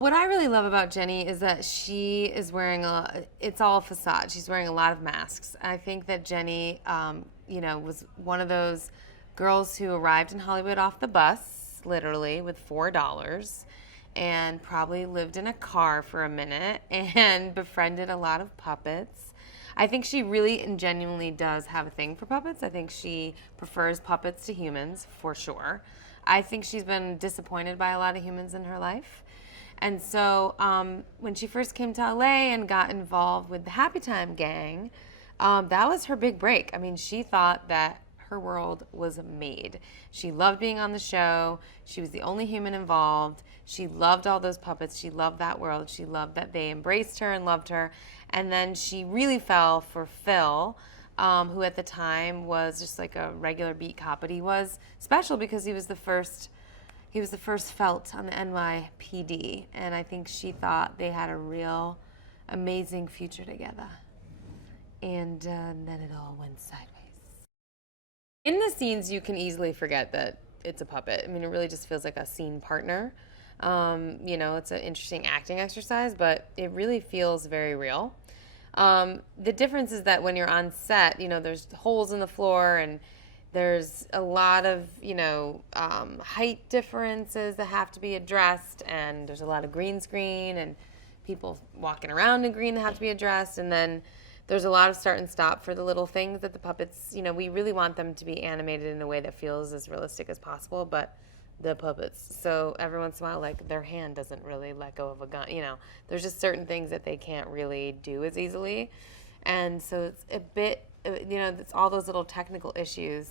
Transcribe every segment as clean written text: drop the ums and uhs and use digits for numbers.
What I really love about Jenny is that she is wearing it's all facade. She's wearing a lot of masks. I think that Jenny, was one of those girls who arrived in Hollywood off the bus, literally, with $4 and probably lived in a car for a minute and befriended a lot of puppets. I think she really and genuinely does have a thing for puppets. I think she prefers puppets to humans, for sure. I think she's been disappointed by a lot of humans in her life. And so when she first came to LA and got involved with the Happy Time gang, that was her big break. I mean, she thought that her world was made. She loved being on the show. She was the only human involved. She loved all those puppets. She loved that world. She loved that they embraced her and loved her. And then she really fell for Phil, who at the time was just like a regular beat cop, but he was special because he was the first felt on the NYPD, and I think she thought they had a real amazing future together. And then it all went sideways. In the scenes, you can easily forget that it's a puppet. I mean, it really just feels like a scene partner. It's an interesting acting exercise, but it really feels very real. The difference is that when you're on set, there's holes in the floor and there's a lot of, height differences that have to be addressed, and there's a lot of green screen and people walking around in green that have to be addressed, and then there's a lot of start and stop for the little things that the puppets, we really want them to be animated in a way that feels as realistic as possible, but the puppets, so every once in a while, like, their hand doesn't really let go of a gun, there's just certain things that they can't really do as easily, and so it's a bit, it's all those little technical issues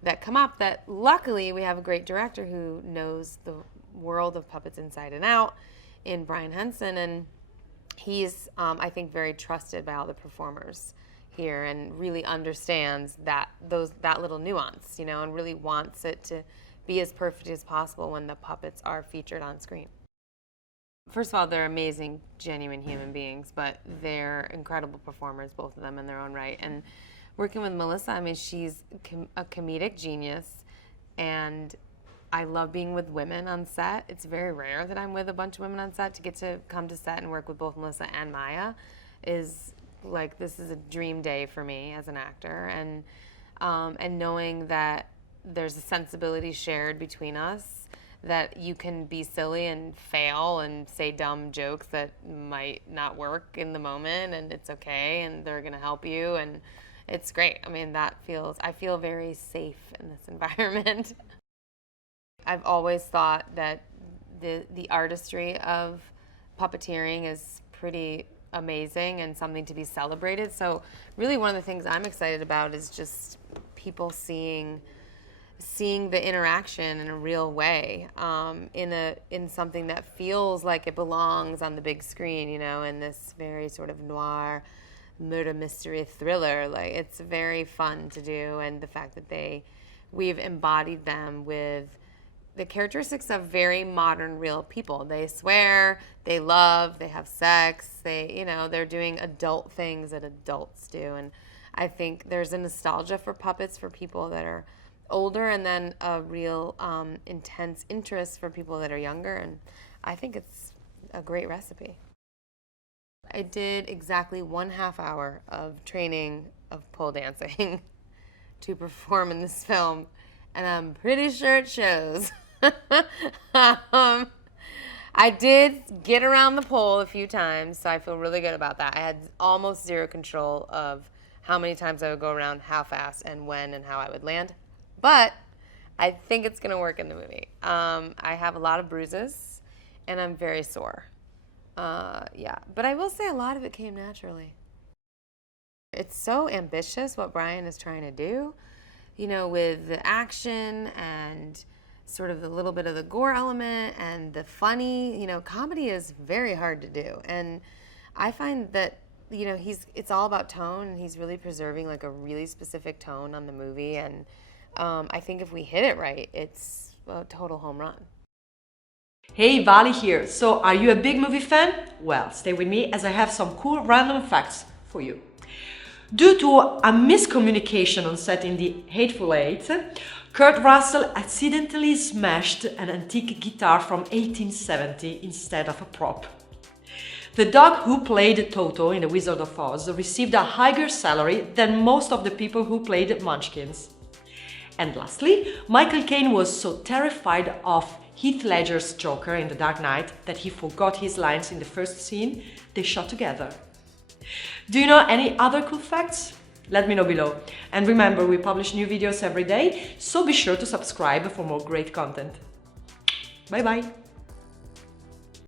that come up that luckily we have a great director who knows the world of puppets inside and out in Brian Henson, and he's, I think, very trusted by all the performers here and really understands that little nuance, and really wants it to be as perfect as possible when the puppets are featured on screen. First of all, they're amazing, genuine human beings, but they're incredible performers, both of them in their own right. And working with Melissa, I mean, she's a comedic genius, and I love being with women on set. It's very rare that I'm with a bunch of women on set. To get to come to set and work with both Melissa and Maya is like, this is a dream day for me as an actor. And knowing that there's a sensibility shared between us, that you can be silly and fail and say dumb jokes that might not work in the moment, and it's okay, and they're gonna help you, and it's great. I mean, I feel very safe in this environment. I've always thought that the artistry of puppeteering is pretty amazing and something to be celebrated. So really one of the things I'm excited about is just people seeing the interaction in a real way, in something that feels like it belongs on the big screen, in this very sort of noir murder mystery thriller. Like, it's very fun to do, and the fact that we've embodied them with the characteristics of very modern, real people. They swear, they love, they have sex, they're doing adult things that adults do, and I think there's a nostalgia for puppets for people that are older, and then a real intense interest for people that are younger, and I think it's a great recipe. I did exactly 1/2 hour of training of pole dancing to perform in this film, and I'm pretty sure it shows. I did get around the pole a few times, so I feel really good about that. I had almost zero control of how many times I would go around, how fast, and when, and how I would land. But I think it's going to work in the movie. I have a lot of bruises, and I'm very sore. But I will say a lot of it came naturally. It's so ambitious what Brian is trying to do, with the action and sort of the little bit of the gore element and the funny. Comedy is very hard to do. And I find that, it's all about tone, and he's really preserving like a really specific tone on the movie. And I think if we hit it right, it's a total home run. Hey, Vali here. So, are you a big movie fan? Well, stay with me as I have some cool random facts for you. Due to a miscommunication on set in the Hateful Eight, Kurt Russell accidentally smashed an antique guitar from 1870 instead of a prop. The dog who played Toto in The Wizard of Oz received a higher salary than most of the people who played Munchkins. And lastly, Michael Caine was so terrified of Heath Ledger's Joker in The Dark Knight that he forgot his lines in the first scene they shot together. Do you know any other cool facts? Let me know below. And remember, we publish new videos every day, so be sure to subscribe for more great content. Bye bye!